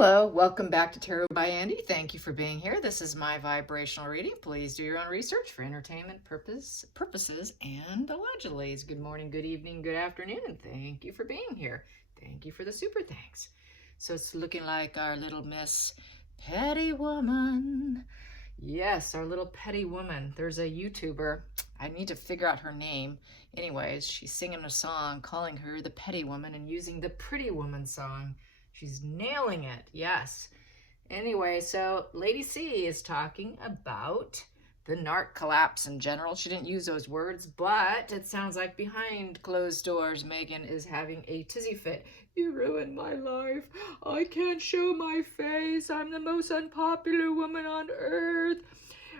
Hello, welcome back to Tarot by Andy. Thank you for being here. This is my vibrational reading. Please do your own research for entertainment purposes and allegedly. Good morning, good evening, good afternoon, and thank you for being here. Thank you for the super thanks. So it's looking like our little Miss Petty Woman. Yes, our little petty woman. There's a YouTuber. I need to figure out her name. Anyways, she's singing a song calling her the Petty Woman and using the Pretty Woman song. She's nailing it, yes. Anyway, so Lady C is talking about the narc collapse in general. She didn't use those words, but it sounds like behind closed doors, Megan is having a tizzy fit. You ruined my life. I can't show my face. I'm the most unpopular woman on earth.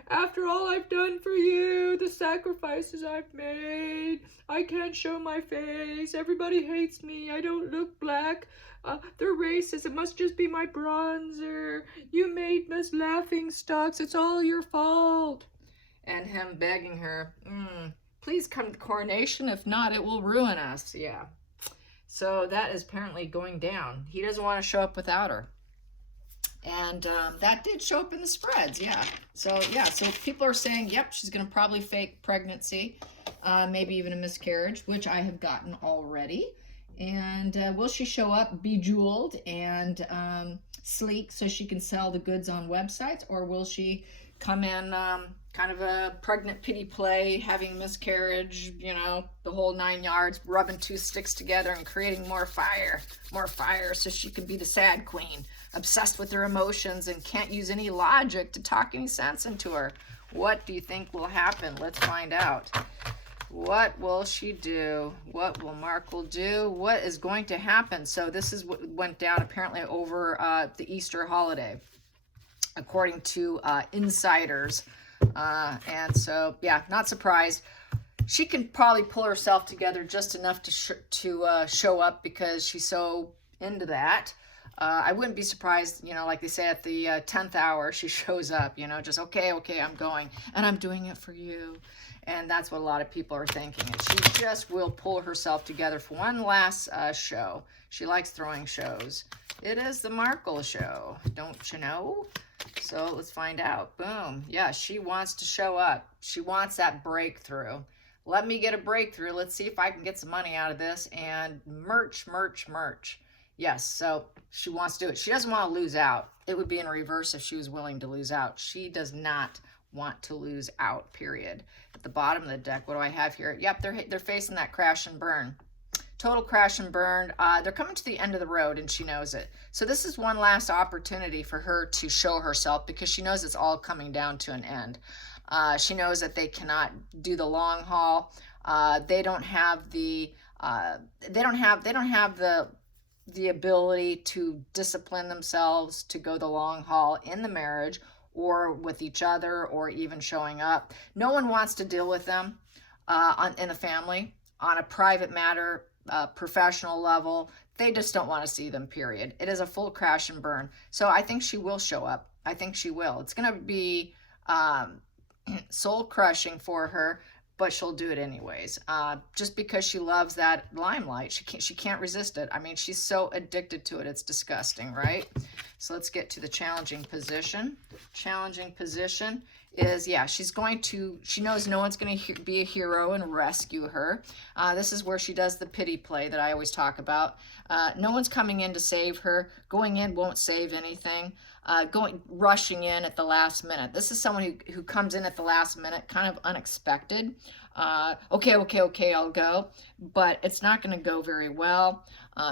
After all I've done for you, the sacrifices I've made, I can't show my face. Everybody hates me. I don't look black. They're racist. It must just be my bronzer. You made us laughing stocks. It's all your fault. And him begging her, please come to Coronation. If not, it will ruin us. Yeah. So that is apparently going down. He doesn't want to show up without her. And that did show up in the spreads, yeah. So people are saying, yep, she's going to probably fake pregnancy, maybe even a miscarriage, which I have gotten already. And will she show up bejeweled and sleek so she can sell the goods on websites? Or will she come in kind of a pregnant pity play, having miscarriage, you know, the whole 9 yards, rubbing two sticks together and creating more fire so she can be the sad queen, obsessed with her emotions and can't use any logic to talk any sense into her. What do you think will happen? Let's find out. What will she do? What will Markle do? What is going to happen? So this is what went down apparently over the Easter holiday, according to insiders. And so, yeah, not surprised. She can probably pull herself together just enough to show up because she's so into that. I wouldn't be surprised, you know, like they say at the 10th hour, she shows up, you know, just, okay, I'm going, and I'm doing it for you. And that's what a lot of people are thinking. And she just will pull herself together for one last show. She likes throwing shows. It is the Markle show, don't you know? So let's find out. Boom. Yeah, she wants to show up. She wants that breakthrough. Let me get a breakthrough. Let's see if I can get some money out of this. And merch. Yes, so she wants to do it. She doesn't want to lose out. It would be in reverse if she was willing to lose out. She does not want to lose out, period. At the bottom of the deck, what do I have here? Yep, they're facing that crash and burn. Total crash and burn. They're coming to the end of the road, and she knows it. So this is one last opportunity for her to show herself because she knows it's all coming down to an end. She knows that they cannot do the long haul. They don't have the ability to discipline themselves to go the long haul in the marriage or with each other or even showing up. No one wants to deal with them in the family on a private matter, professional level. They just don't want to see them, period. It is a full crash and burn. So I think she will show up. I think she will. It's going to be soul crushing for her, but she'll do it anyways, just because she loves that limelight. She can't resist it. I mean, she's so addicted to it. It's disgusting, right? So let's get to the challenging position. Challenging position is, yeah, she knows no one's going to be a hero and rescue her. This is where she does the pity play that I always talk about. No one's coming in to save her. Going in won't save anything. Rushing in at the last minute. This is someone who comes in at the last minute, kind of unexpected. Okay, I'll go. But it's not going to go very well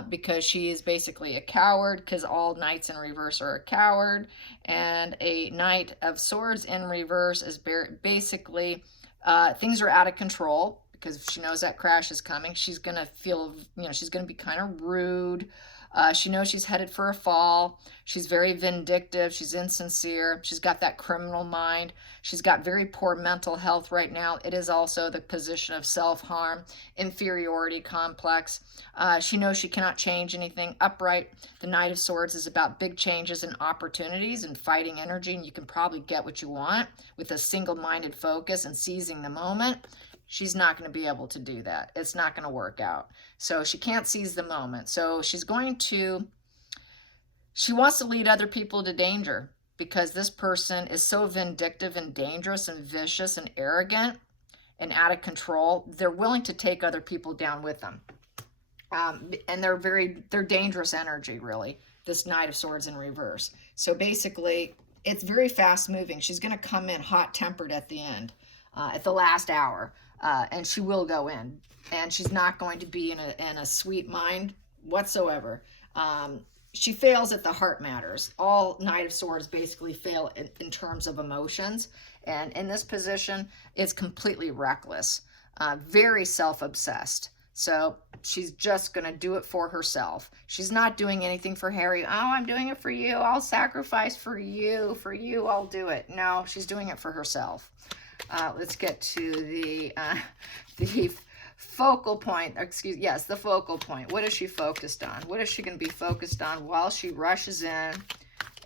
because she is basically a coward, because all knights in reverse are a coward. And a Knight of Swords in reverse is basically things are out of control because if she knows that crash is coming, she's going to feel, she's going to be kind of rude. She knows she's headed for a fall. She's very vindictive. She's insincere. She's got that criminal mind. She's got very poor mental health right now. It is also the position of self-harm, inferiority complex. She knows she cannot change anything. Upright, the Knight of Swords is about big changes and opportunities and fighting energy, and you can probably get what you want with a single-minded focus and seizing the moment. She's not going to be able to do that. It's not going to work out. So she can't seize the moment. So she's going to She wants to lead other people to danger because this person is so vindictive and dangerous and vicious and arrogant and out of control. They're willing to take other people down with them. And they're dangerous energy, really, this Knight of Swords in reverse. So basically, it's very fast moving. She's going to come in hot tempered at the end, at the last hour, and she will go in. And she's not going to be in a sweet mind whatsoever. She fails at the heart matters. All Knight of Swords basically fail in terms of emotions. And in this position, it's completely reckless, very self-obsessed. So she's just going to do it for herself. She's not doing anything for Harry. Oh, I'm doing it for you. I'll sacrifice for you. For you, I'll do it. No, she's doing it for herself. Let's get to the focal point. Yes, the focal point. What is she focused on? What is she going to be focused on while she rushes in?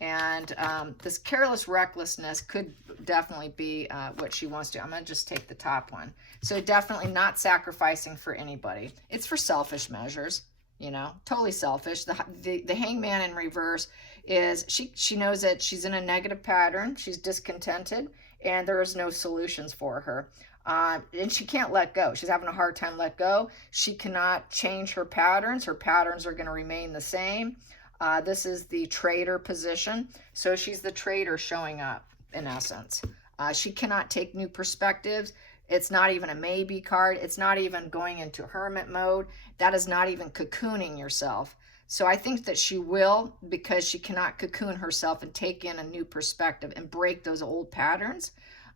And this careless recklessness could definitely be what she wants to. I'm going to just take the top one. So definitely not sacrificing for anybody. It's for selfish measures, you know, totally selfish. The hangman in reverse is she knows that she's in a negative pattern. She's discontented and there is no solutions for her. And she can't let go. She's having a hard time let go. She cannot change her patterns. Her patterns are going to remain the same. This is the traitor position. So she's the traitor showing up, in essence. She cannot take new perspectives. It's not even a maybe card. It's not even going into hermit mode. That is not even cocooning yourself. So I think that she will, because she cannot cocoon herself and take in a new perspective and break those old patterns.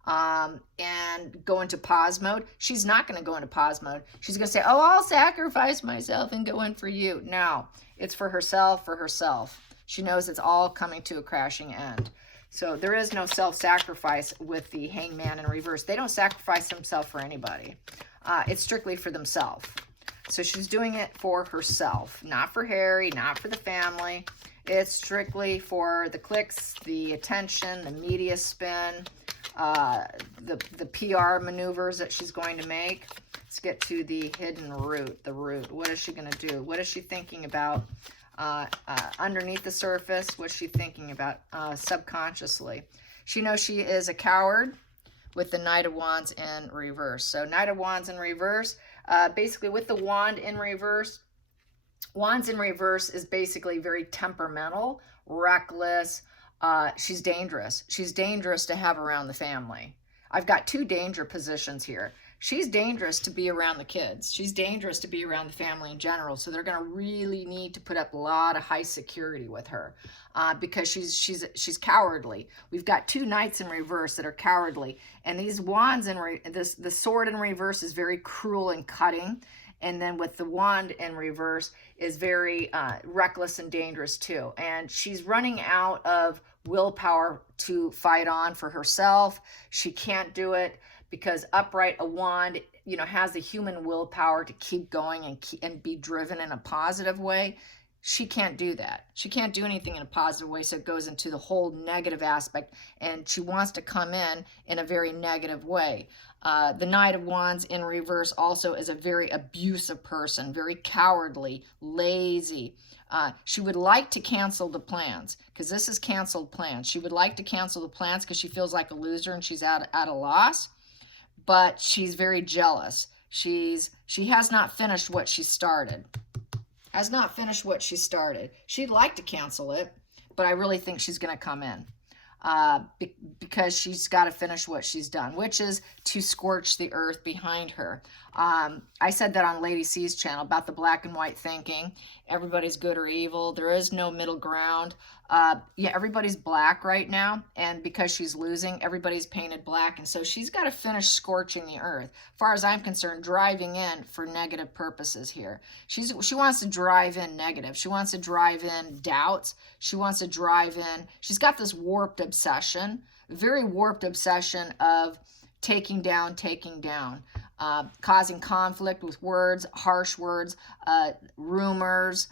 And go into pause mode. She's not going to go into pause mode. She's going to say, oh, I'll sacrifice myself and go in for you. No, it's for herself, for herself. She knows it's all coming to a crashing end. So there is no self-sacrifice with the hangman in reverse. They don't sacrifice themselves for anybody. It's strictly for themselves. So she's doing it for herself, not for Harry, not for the family. It's strictly for the clicks, the attention, the media spin, the PR maneuvers that she's going to make. Let's get to the hidden root, the root. What is she going to do? What is she thinking about underneath the surface? What's she thinking about subconsciously? She knows she is a coward with the Knight of Wands in reverse. So Knight of Wands in reverse, basically with the wand in reverse, Wands in reverse is basically very temperamental, reckless. She's dangerous. She's dangerous to have around the family. I've got two danger positions here. She's dangerous to be around the kids. She's dangerous to be around the family in general. So they're going to really need to put up a lot of high security with her because she's cowardly. We've got two knights in reverse that are cowardly, and these wands in the sword in reverse is very cruel and cutting. And then with the wand in reverse is very reckless and dangerous too. And she's running out of willpower to fight on for herself. She can't do it because upright, a wand, you know, has the human willpower to keep going and be driven in a positive way. She can't do that. She can't do anything in a positive way, so it goes into the whole negative aspect, and she wants to come in a very negative way. The Knight of Wands in reverse also is a very abusive person, very cowardly, lazy. She would like to cancel the plans because this is canceled plans. She would like to cancel the plans because she feels like a loser and she's at a loss, but she's very jealous. She has not finished what she started. Has not finished what she started. She'd like to cancel it, but I really think she's going to come in because she's got to finish what she's done, which is to scorch the earth behind her. I said that on Lady C's channel about the black and white thinking. Everybody's good or evil. There is no middle ground. Yeah, everybody's black right now, and because she's losing, everybody's painted black, and so she's got to finish scorching the earth. As far as I'm concerned, driving in for negative purposes here. She wants to drive in negative. She wants to drive in doubts. She wants to drive in. She's got this warped obsession, very warped obsession of taking down, causing conflict with words, harsh words, rumors,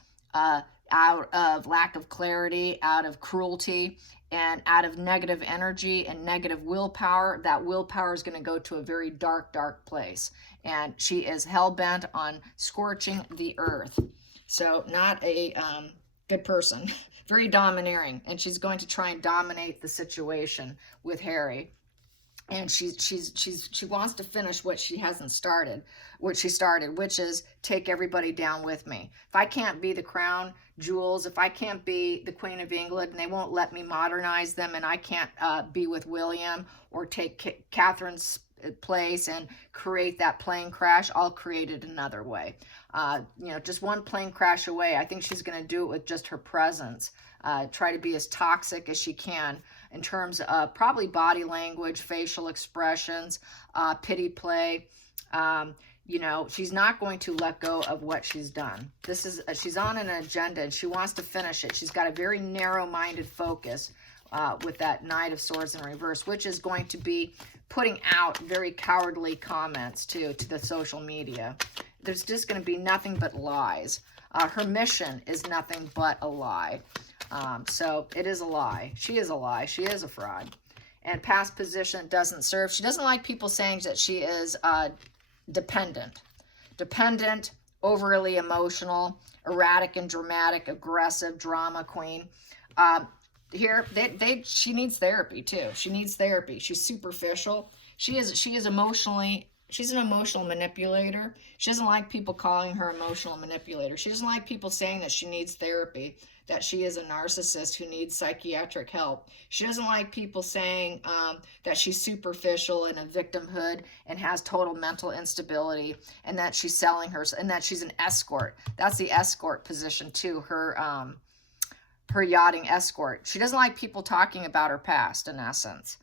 out of lack of clarity, out of cruelty, and out of negative energy and negative willpower. That willpower is going to go to a very dark, dark place. And she is hell-bent on scorching the earth. So not a Good person. Very domineering. And she's going to try and dominate the situation with Harry. And she wants to finish what she hasn't started, what she started, which is take everybody down with me. If I can't be the crown jewels, if I can't be the Queen of England, and they won't let me modernize them, and I can't be with William or take Catherine's place and create that plane crash, I'll create it another way. Just one plane crash away. I think she's going to do it with just her presence. Try to be as toxic as she can in terms of probably body language, facial expressions, pity play. She's not going to let go of what she's done. She's on an agenda and she wants to finish it. She's got a very narrow-minded focus with that Knight of Swords in reverse, which is going to be putting out very cowardly comments to the social media. There's just going to be nothing but lies. Her mission is nothing but a lie. So it is a lie. She is a lie. She is a fraud. And past position doesn't serve. She doesn't like people saying that she is dependent. Dependent, overly emotional, erratic and dramatic, aggressive, drama queen. She needs therapy too. She needs therapy. She's superficial. She's an emotional manipulator. She doesn't like people calling her emotional manipulator. She doesn't like people saying that she needs therapy, that she is a narcissist who needs psychiatric help. She doesn't like people saying that she's superficial and a victimhood and has total mental instability, and that she's selling her, and that she's an escort. That's the escort position too, her yachting escort. She doesn't like people talking about her past, in essence.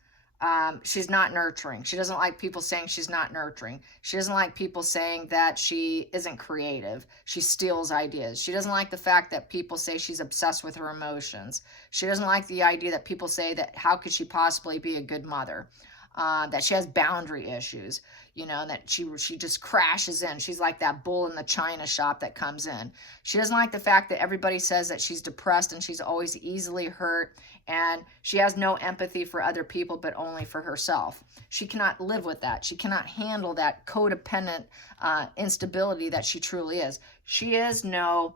She's not nurturing. She doesn't like people saying she's not nurturing. She doesn't like people saying that she isn't creative. She steals ideas. She doesn't like the fact that people say she's obsessed with her emotions. She doesn't like the idea that people say that how could she possibly be a good mother? That she has boundary issues, that she just crashes in. She's like that bull in the china shop that comes in. She doesn't like the fact that everybody says that she's depressed and she's always easily hurt, and she has no empathy for other people but only for herself. She cannot live with that. She cannot handle that codependent instability that she truly is. She is no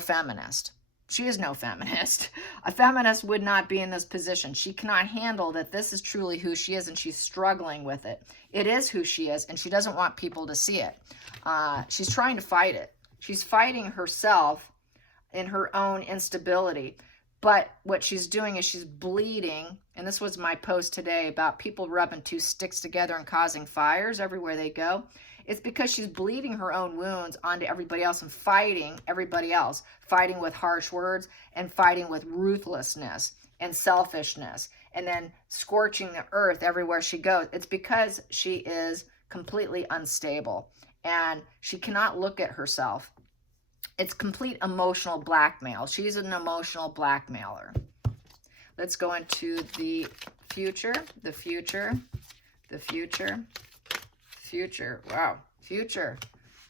feminist. She is no feminist. A feminist would not be in this position. She cannot handle that this is truly who she is, and she's struggling with it. It is who she is, and she doesn't want people to see it. She's trying to fight it. She's fighting herself in her own instability. But what she's doing is she's bleeding, and this was my post today about people rubbing two sticks together and causing fires everywhere they go. It's because she's bleeding her own wounds onto everybody else and fighting everybody else, fighting with harsh words and fighting with ruthlessness and selfishness, and then scorching the earth everywhere she goes. It's because she is completely unstable and she cannot look at herself. It's complete emotional blackmail. She's an emotional blackmailer. Let's go into the future. Wow, future.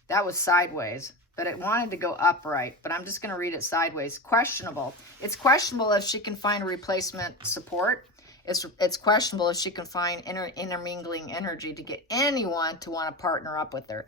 That was sideways, but it wanted to go upright, but I'm just going to read it sideways. Questionable. It's questionable if she can find replacement support. It's questionable if she can find intermingling energy to get anyone to want to partner up with her.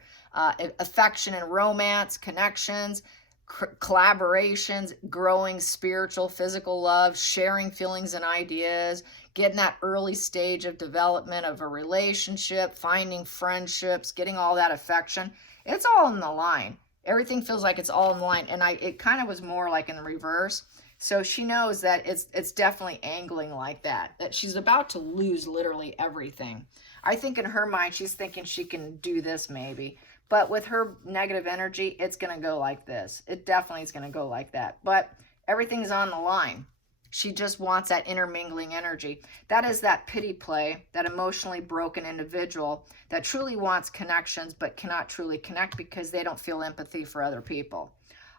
Affection and romance, connections, collaborations, growing spiritual, physical love, sharing feelings and ideas, getting that early stage of development of a relationship, finding friendships, getting all that affection. It's all in the line. Everything feels like it's all in the line. And it kind of was more like in the reverse. So she knows that it's definitely angling like that she's about to lose literally everything. I think in her mind, she's thinking she can do this maybe. But with her negative energy, it's going to go like this. It definitely is going to go like that. But everything's on the line. She just wants that intermingling energy. That is that pity play, that emotionally broken individual that truly wants connections but cannot truly connect because they don't feel empathy for other people.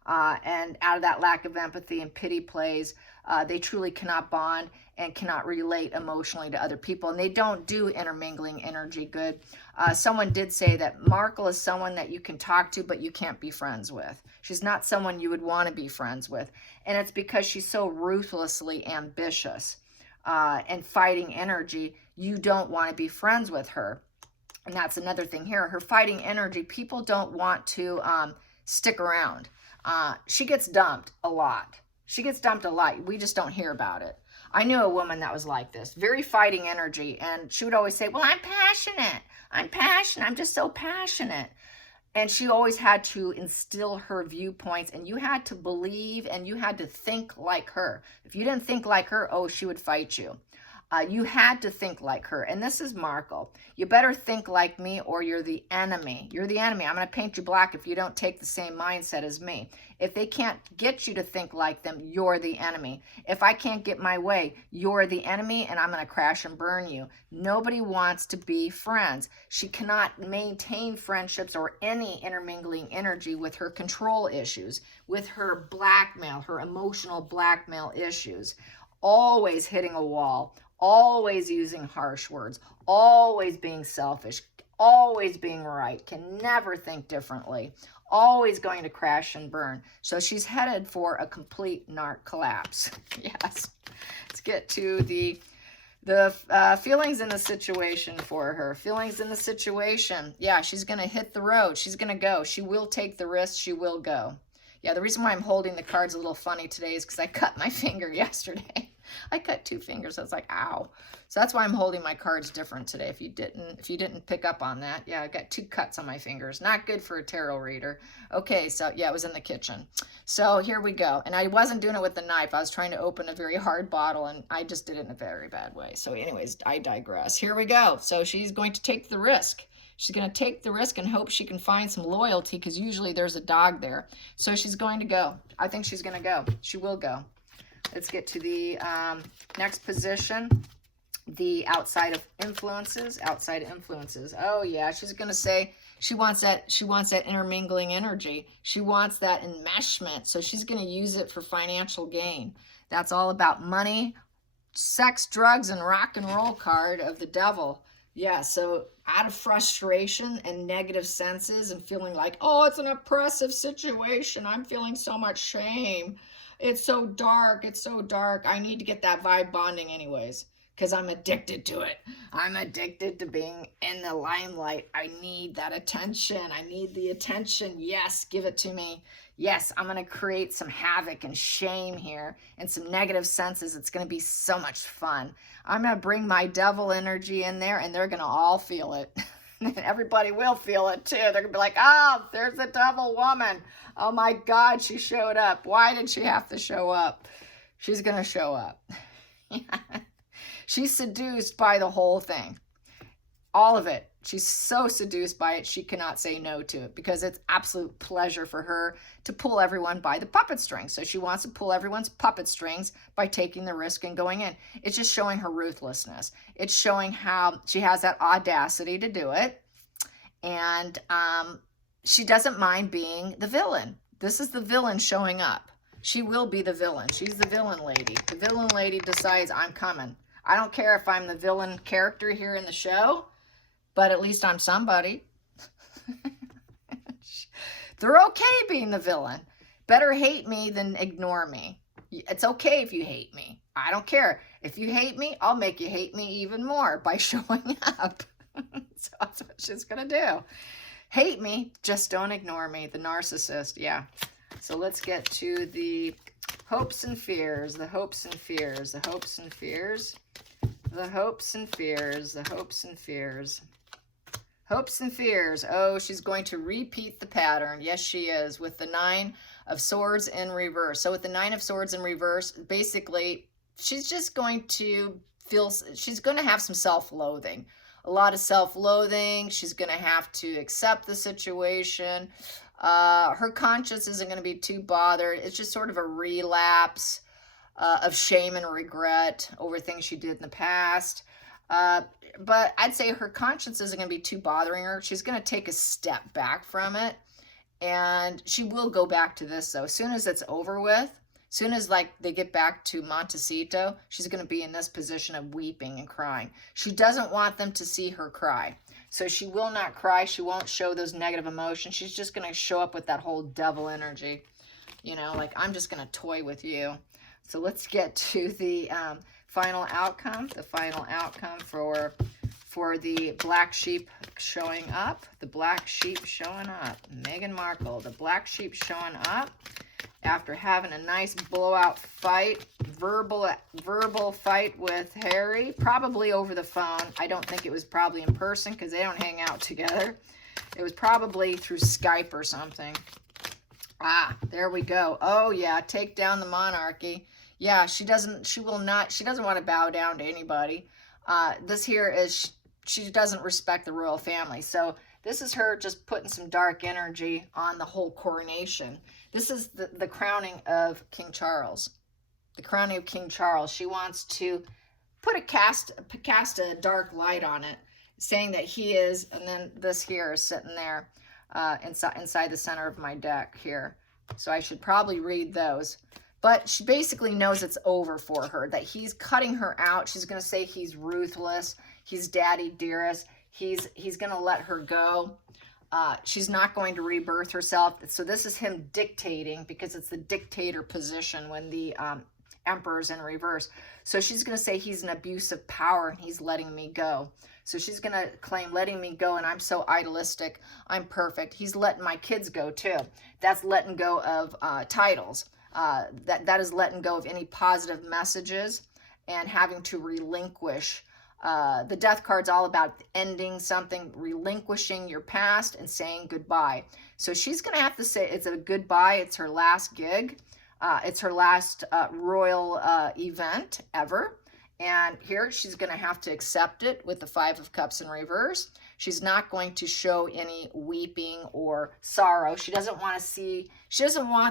And out of that lack of empathy and pity plays, they truly cannot bond and cannot relate emotionally to other people. And they don't do intermingling energy good. Someone did say that Markle is someone that you can talk to, but you can't be friends with. She's not someone you would want to be friends with. And it's because she's so ruthlessly ambitious and fighting energy, you don't want to be friends with her. And that's another thing here. Her fighting energy, people don't want to stick around. She gets dumped a lot. She gets dumped a lot. We just don't hear about it. I knew a woman that was like this, very fighting energy. And she would always say, well, I'm passionate. I'm passionate. I'm just so passionate. And she always had to instill her viewpoints, and you had to believe and you had to think like her. If you didn't think like her, oh, she would fight you. You had to think like her. And this is Markle. You better think like me or you're the enemy. You're the enemy. I'm going to paint you black if you don't take the same mindset as me. If they can't get you to think like them, you're the enemy. If I can't get my way, you're the enemy, and I'm going to crash and burn you. Nobody wants to be friends. She cannot maintain friendships or any intermingling energy with her control issues, with her blackmail, her emotional blackmail issues. Always hitting a wall, always using harsh words, always being selfish, always being right, can never think differently, always going to crash and burn. So she's headed for a complete narc collapse. Yes. Let's get to the feelings in the situation for her. Feelings in the situation. Yeah, she's going to hit the road. She's going to go. She will take the risk. She will go. Yeah, the reason why I'm holding the cards a little funny today is because I cut my finger yesterday. I cut 2 fingers. So it's like, ow. So that's why I'm holding my cards different today. If you didn't pick up on that. Yeah, I got 2 cuts on my fingers. Not good for a tarot reader. Okay, so yeah, it was in the kitchen. So here we go. And I wasn't doing it with the knife. I was trying to open a very hard bottle, and I just did it in a very bad way. So anyways, I digress. Here we go. So she's going to take the risk. She's going to take the risk and hope she can find some loyalty, because usually there's a dog there. So she's going to go. I think she's going to go. She will go. Let's get to the next position. The outside of influences. Outside influences. Oh yeah, she's going to say she wants that intermingling energy. She wants that enmeshment. So she's going to use it for financial gain. That's all about money, sex, drugs, and rock and roll card of the devil. Yeah, so out of frustration and negative senses and feeling like, oh, it's an oppressive situation. I'm feeling so much shame. It's so dark. It's so dark. I need to get that vibe bonding anyways, because I'm addicted to it. I'm addicted to being in the limelight. I need that attention. I need the attention. Yes, give it to me. Yes, I'm going to create some havoc and shame here and some negative senses. It's going to be so much fun. I'm going to bring my devil energy in there, and they're going to all feel it. Everybody will feel it too. They're going to be like, oh, there's the devil woman. Oh my God, she showed up. Why did she have to show up? She's going to show up. She's seduced by the whole thing. All of it. She's so seduced by it, she cannot say no to it, because it's absolute pleasure for her to pull everyone by the puppet strings. So she wants to pull everyone's puppet strings by taking the risk and going in. It's just showing her ruthlessness. It's showing how she has that audacity to do it. And she doesn't mind being the villain. This is the villain showing up. She will be the villain. She's the villain lady. The villain lady decides, I'm coming. I don't care if I'm the villain character here in the show, but at least I'm somebody. They're okay being the villain. Better hate me than ignore me. It's okay if you hate me. I don't care. If you hate me, I'll make you hate me even more by showing up. So that's what she's going to do. Hate me, just don't ignore me. The narcissist, yeah. So let's get to the hopes and fears, the hopes and fears, the hopes and fears, the hopes and fears, the hopes and fears. Hopes and fears. Oh, she's going to repeat the pattern. Yes, she is, with the 9 of Swords in reverse. So with the 9 of Swords in reverse, basically, she's just going to she's going to have some self-loathing. A lot of self-loathing. She's going to have to accept the situation. Her conscience isn't going to be too bothered. It's just sort of a relapse of shame and regret over things she did in the past. But I'd say her conscience isn't going to be too bothering her. She's going to take a step back from it. And she will go back to this, though. As soon as it's over with, as soon as like they get back to Montecito, she's going to be in this position of weeping and crying. She doesn't want them to see her cry. So she will not cry. She won't show those negative emotions. She's just going to show up with that whole devil energy. You know, like, I'm just going to toy with you. So let's get to the final outcome. The final outcome for the black sheep showing up. The black sheep showing up. Meghan Markle, the black sheep showing up. after having a nice blowout fight, verbal fight with Harry, probably over the phone. I don't think it was probably in person because they don't hang out together. It was probably through Skype or something. Ah, there we go. Oh yeah, take down the monarchy. Yeah, she doesn't want to bow down to anybody. This here is, she doesn't respect the royal family. So this is her just putting some dark energy on the whole coronation. This is the crowning of King Charles. The crowning of King Charles. She wants to cast a dark light on it, saying that he is, and then this here is sitting there inside the center of my deck here. So I should probably read those. But she basically knows it's over for her, that he's cutting her out. She's going to say he's ruthless. He's daddy dearest. He's going to let her go. She's not going to rebirth herself. So this is him dictating, because it's the dictator position when the emperor's in reverse. So she's going to say he's an abuse of power and he's letting me go. So she's going to claim letting me go, and I'm so idealistic. I'm perfect. He's letting my kids go too. That's letting go of titles. That is letting go of any positive messages and having to relinquish. The death card's all about ending something, relinquishing your past and saying goodbye. So she's going to have to say it's a goodbye. It's her last gig. It's her last royal event ever. And here she's going to have to accept it with the Five of Cups in reverse. She's not going to show any weeping or sorrow. She doesn't want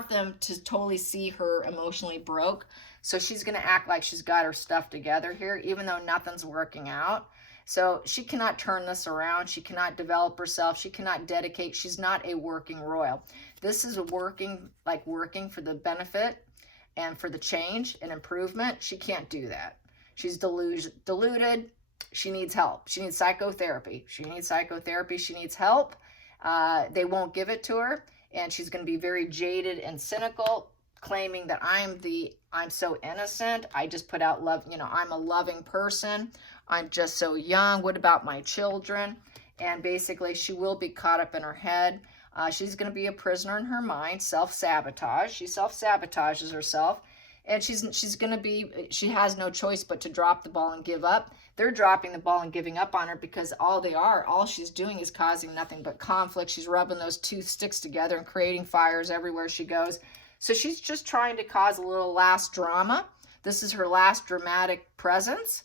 them to totally see her emotionally broke. So she's going to act like she's got her stuff together here, even though nothing's working out. So she cannot turn this around. She cannot develop herself. She cannot dedicate. She's not a working royal. This is working for the benefit and for the change and improvement. She can't do that. She's deluded. She needs help. She needs psychotherapy. She needs help. They won't give it to her. And she's going to be very jaded and cynical, claiming that I'm so innocent. I just put out love. I'm a loving person. I'm just so young. What about my children? And basically she will be caught up in her head. She's going to be a prisoner in her mind, self-sabotage. She self-sabotages herself. And she has no choice but to drop the ball and give up. They're dropping the ball and giving up on her because all she's doing is causing nothing but conflict. She's rubbing those two sticks together and creating fires everywhere she goes. So she's just trying to cause a little last drama. This is her last dramatic presence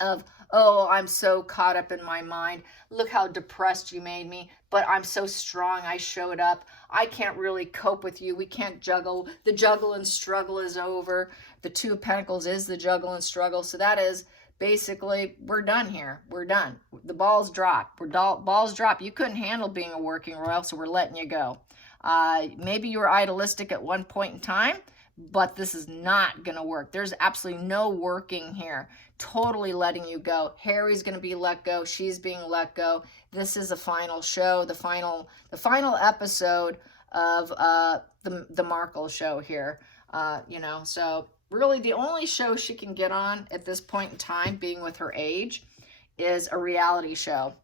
of, oh, I'm so caught up in my mind. Look how depressed you made me, but I'm so strong. I showed up. I can't really cope with you. We can't juggle. The juggle and struggle is over. The Two of Pentacles is the juggle and struggle. So that is basically, we're done here. We're done. The ball's dropped. Balls drop. You couldn't handle being a working royal, so we're letting you go. Maybe you were idealistic at one point in time, but this is not going to work. There's absolutely no working here. Totally letting you go. Harry's going to be let go. She's being let go. This is a final show, the final episode of the Markle show here. So really the only show she can get on at this point in time, being with her age, is a reality show,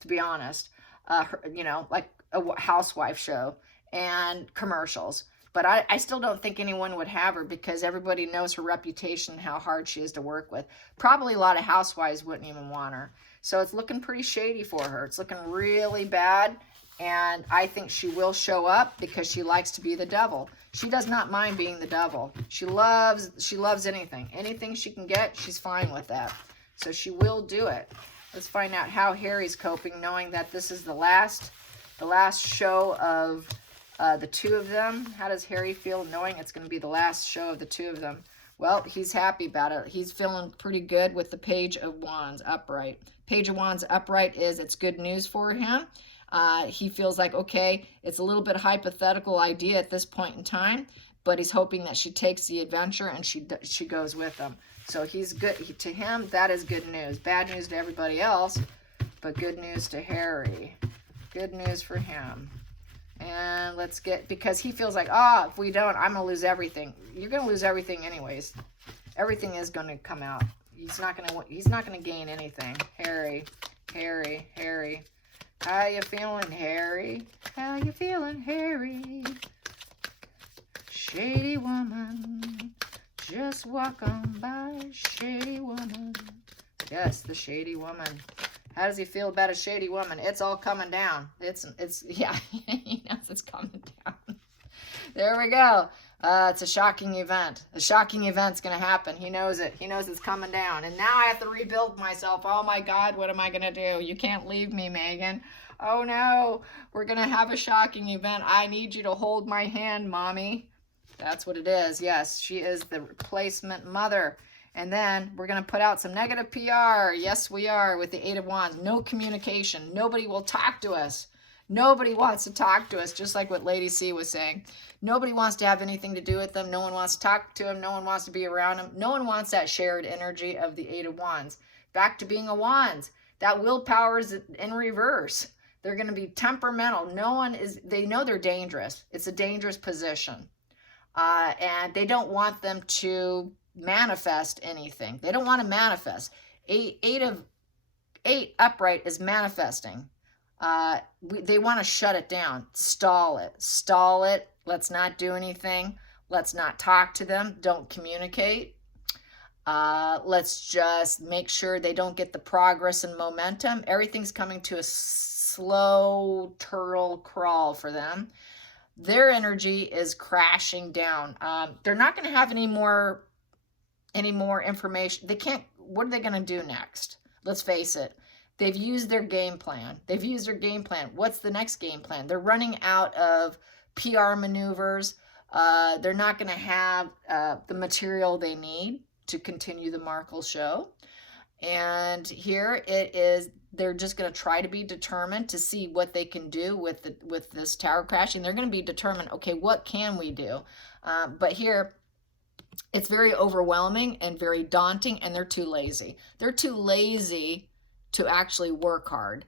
to be honest. Like a housewife show and commercials. But I still don't think anyone would have her because everybody knows her reputation and how hard she is to work with. Probably a lot of housewives wouldn't even want her. So it's looking pretty shady for her. It's looking really bad. And I think she will show up because she likes to be the devil. She does not mind being the devil. She loves anything. Anything she can get, she's fine with that. So she will do it. Let's find out how Harry's coping, knowing that this is the last show of the two of them. How does Harry feel knowing it's going to be the last show of the two of them? Well, he's happy about it. He's feeling pretty good with the Page of Wands upright. Page of Wands upright it's good news for him. He feels like, okay, it's a little bit hypothetical idea at this point in time, but he's hoping that she takes the adventure and she goes with him. So he's good. To him, that is good news. Bad news to everybody else, but good news to Harry. Good news for him. And because he feels like, if we don't, I'm going to lose everything. You're going to lose everything anyways. Everything is going to come out. He's not going to gain anything. Harry. How you feeling, Harry? How you feeling, Harry? Shady woman, just walk on by, shady woman. Yes, the shady woman. How does he feel about a shady woman? It's all coming down. Yeah, he knows it's coming down. There we go. It's a shocking event. A shocking event's going to happen. He knows it. He knows it's coming down. And now I have to rebuild myself. Oh my God, what am I going to do? You can't leave me, Megan. Oh no, we're going to have a shocking event. I need you to hold my hand, Mommy. That's what it is. Yes, she is the replacement mother. And then we're going to put out some negative PR. Yes, we are, with the Eight of Wands. No communication. Nobody will talk to us. Nobody wants to talk to us, just like what Lady C was saying. Nobody wants to have anything to do with them. No one wants to talk to them. No one wants to be around them. No one wants that shared energy of the Eight of Wands. Back to being a Wands. That willpower is in reverse. They're going to be temperamental. They know they're dangerous. It's a dangerous position. And they don't want them to manifest anything. They don't want to manifest. Eight upright is manifesting. They want to shut it down, stall it. Let's not do anything. Let's not talk to them. Don't communicate. Let's just make sure they don't get the progress and momentum. Everything's coming to a slow turtle crawl for them. Their energy is crashing down. They're not going to have any more information. They can't. What are they going to do next? Let's face it. They've used their game plan. What's the next game plan? They're running out of PR maneuvers. They're not going to have the material they need to continue the Markle show. And here it is. They're just going to try to be determined to see what they can do with this tower crashing. They're going to be determined, okay, what can we do? But here, it's very overwhelming and very daunting, and they're too lazy. They're too lazy to actually work hard.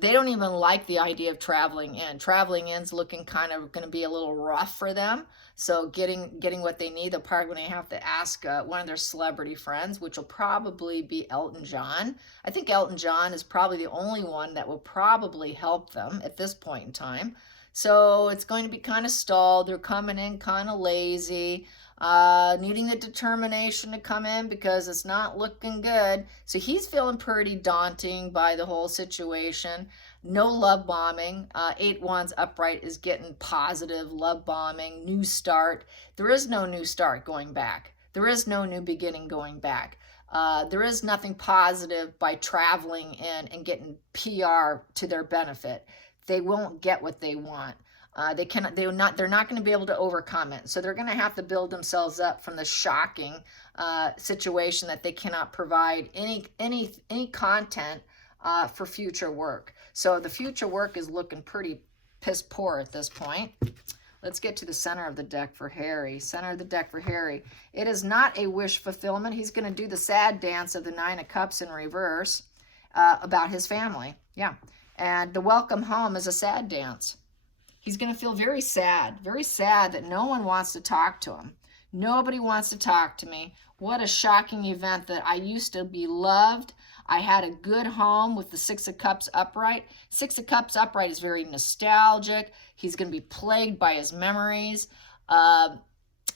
They don't even like the idea of traveling in. Traveling in's looking kind of going to be a little rough for them. So getting what they need, they're probably going to have to ask one of their celebrity friends, which will probably be Elton John. I think Elton John is probably the only one that will probably help them at this point in time. So it's going to be kind of stalled. They're coming in kind of lazy. Needing the determination to come in because it's not looking good. So he's feeling pretty daunting by the whole situation. No love bombing. Eight Wands upright is getting positive love bombing, new start. There is no new start going back. There is no new beginning going back. There is nothing positive by traveling in and getting PR to their benefit. They won't get what they want. They're not going to be able to overcome it. So they're going to have to build themselves up from the shocking situation that they cannot provide any content for future work. So the future work is looking pretty piss poor at this point. Let's get to the center of the deck for Harry. Center of the deck for Harry. It is not a wish fulfillment. He's going to do the sad dance of the Nine of Cups in reverse about his family. Yeah. And the welcome home is a sad dance. He's going to feel very sad that no one wants to talk to him. Nobody wants to talk to me. What a shocking event that I used to be loved. I had a good home with the Six of Cups upright. Six of Cups upright is very nostalgic. He's going to be plagued by his memories.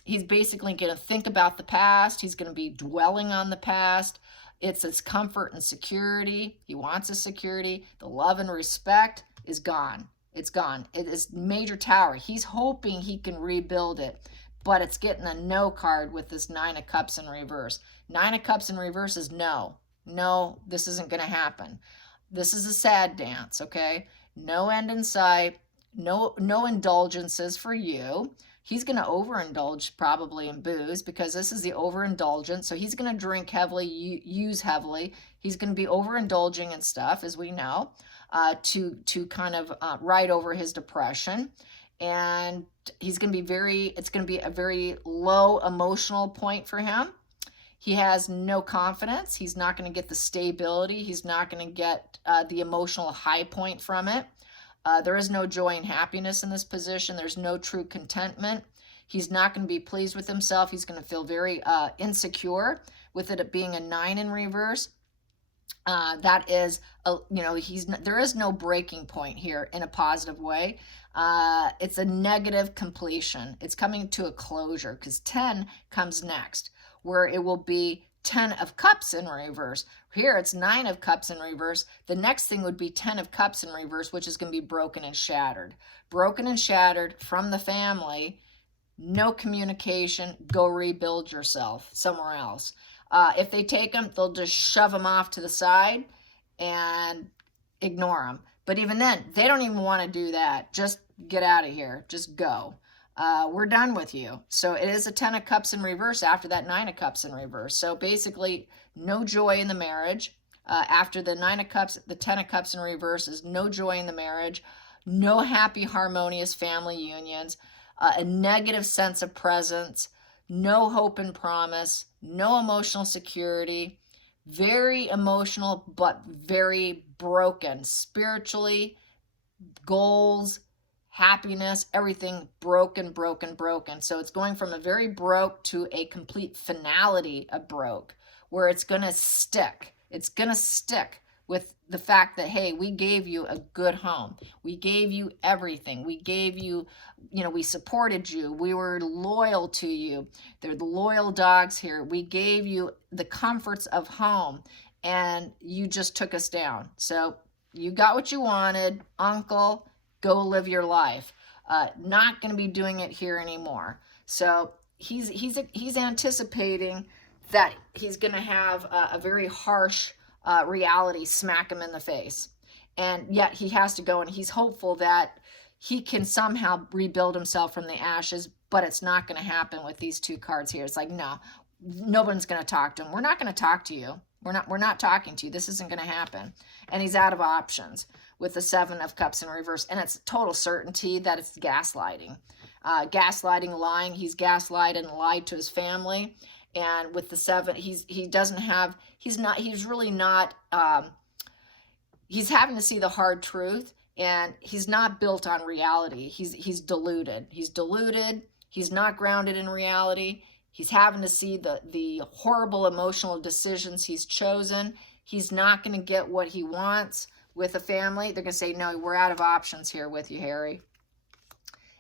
He's basically going to think about the past. He's going to be dwelling on the past. It's his comfort and security. He wants his security. The love and respect is gone. It's gone. It is major tower. He's hoping he can rebuild it, but it's getting a no card with this Nine of Cups in reverse. Nine of Cups in reverse is no. No, this isn't going to happen. This is a sad dance, okay? No end in sight. No indulgences for you. He's going to overindulge probably in booze because this is the overindulgence. So he's going to drink heavily, use heavily. He's going to be overindulging in stuff, as we know, to kind of ride over his depression. And he's going to be it's going to be a very low emotional point for him. He has no confidence. He's not going to get the stability. He's not going to get the emotional high point from it. There is no joy and happiness in this position. There's no true contentment. He's not going to be pleased with himself. He's going to feel very insecure with it being a 9 in reverse. That is, there is no breaking point here in a positive way. It's a negative completion. It's coming to a closure because 10 comes next, where it will be 10 of cups in reverse. Here it's 9 of cups in reverse. The next thing would be 10 of cups in reverse, which is going to be broken and shattered. Broken and shattered from the family. No communication. Go rebuild yourself somewhere else. If they take them, they'll just shove them off to the side and ignore them. But even then, they don't even want to do that. Just get out of here. Just go. We're done with you. So it is a 10 of cups in reverse after that 9 of cups in reverse. So basically, no joy in the marriage. After the 9 of cups, the 10 of cups in reverse is no joy in the marriage, no happy, harmonious family unions, a negative sense of presence, no hope and promise, no emotional security, very emotional, but very broken spiritually, goals, happiness, everything broken, broken, broken. So it's going from a very broke to a complete finality of broke, where it's going to stick. It's going to stick with the fact that, hey, we gave you a good home. We gave you everything. We gave you, we supported you. We were loyal to you. They're the loyal dogs here. We gave you the comforts of home, and you just took us down. So you got what you wanted, uncle. Go live your life. Not going to be doing it here anymore. So he's anticipating that he's going to have a very harsh reality smack him in the face. And yet he has to go, and he's hopeful that he can somehow rebuild himself from the ashes, but it's not going to happen with these 2 cards here. It's like, no one's going to talk to him. We're not going to talk to you. We're not talking to you. This isn't going to happen. And he's out of options with the 7 of cups in reverse. And it's total certainty that it's gaslighting. Gaslighting, lying. He's gaslighted and lied to his family. And with the 7, he's having to see the hard truth, and he's not built on reality. He's deluded. He's deluded. He's not grounded in reality. He's having to see the horrible emotional decisions he's chosen. He's not going to get what he wants with a family. They're going to say, no, we're out of options here with you, Harry.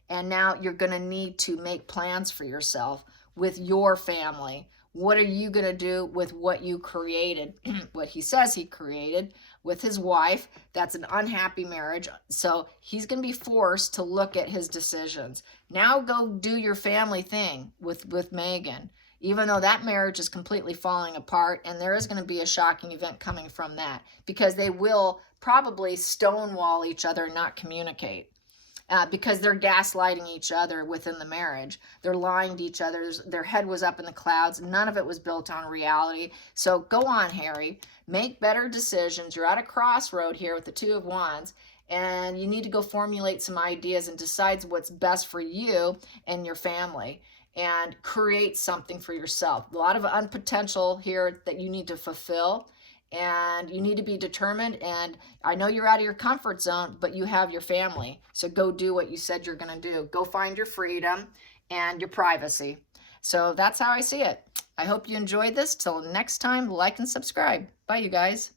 And now you're going to need to make plans for yourself with your family. What are you going to do with what you created? What he says he created with his wife. That's an unhappy marriage. So he's going to be forced to look at his decisions. Now go do your family thing with Megan, even though that marriage is completely falling apart. And there is going to be a shocking event coming from that, because they will probably stonewall each other and not communicate. Because they're gaslighting each other within the marriage. They're lying to each other. Their head was up in the clouds. None of it was built on reality. So go on, Harry. Make better decisions. You're at a crossroad here with the 2 of Wands, and you need to go formulate some ideas and decide what's best for you and your family, and create something for yourself. A lot of potential here that you need to fulfill. And you need to be determined. And I know you're out of your comfort zone, but you have your family. So go do what you said you're going to do. Go find your freedom and your privacy. So that's how I see it. I hope you enjoyed this. Till next time, like and subscribe. Bye, you guys.